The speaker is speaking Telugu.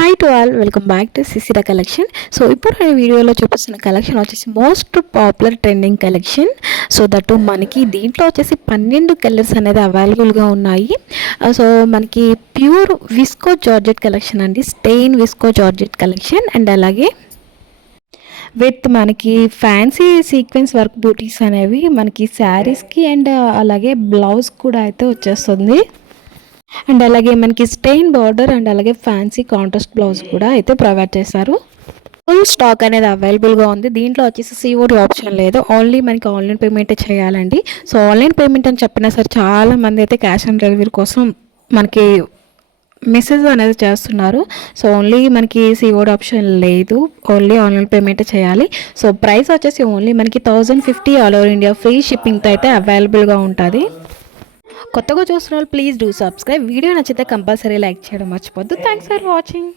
Hi to all, welcome back to సిసిరా collection. So ఇప్పుడు నేను వీడియోలో చూపిస్తున్న కలెక్షన్ వచ్చేసి most popular trending collection. So that మనకి దీంట్లో వచ్చేసి 12 కలర్స్ అనేది అవైలబుల్గా ఉన్నాయి. సో మనకి ప్యూర్ విస్కో జార్జెట్ కలెక్షన్ అండి, stain viscose georgette collection. And అలాగే విత్ మనకి ఫ్యాన్సీ సీక్వెన్స్ వర్క్ బూటీస్ అనేవి మనకి శారీస్కి అండ్ అలాగే బ్లౌజ్ కూడా అయితే వచ్చేస్తుంది. అండ్ అలాగే మనకి స్టెయిన్ బార్డర్ అండ్ అలాగే ఫ్యాన్సీ కాంట్రాస్ట్ బ్లౌజ్ కూడా అయితే ప్రొవైడ్ చేశారు. ఫుల్ స్టాక్ అనేది అవైలబుల్గా ఉంది. దీంట్లో వచ్చేసి సిఓడి ఆప్షన్ లేదు, ఓన్లీ మనకి ఆన్లైన్ పేమెంటే చేయాలండి. సో ఆన్లైన్ పేమెంట్ అని చెప్పినా సరే చాలా మంది అయితే క్యాష్ ఆన్ డెలివరీ కోసం మనకి మెసేజ్ అనేది చేస్తున్నారు. సో ఓన్లీ మనకి సిఓడి ఆప్షన్ లేదు, ఓన్లీ ఆన్లైన్ పేమెంటే చేయాలి. సో ప్రైస్ వచ్చేసి ఓన్లీ మనకి 1050 ఆల్ ఓవర్ ఇండియా ఫ్రీ షిప్పింగ్తో అయితే అవైలబుల్గా ఉంటుంది. కొత్తగా చూస్తున్న వాళ్ళు ప్లీజ్ డూ సబ్స్క్రైబ్. వీడియో నచ్చితే కంపల్సరీ లైక్ చేయడం మర్చిపోద్దు. Thanks for watching.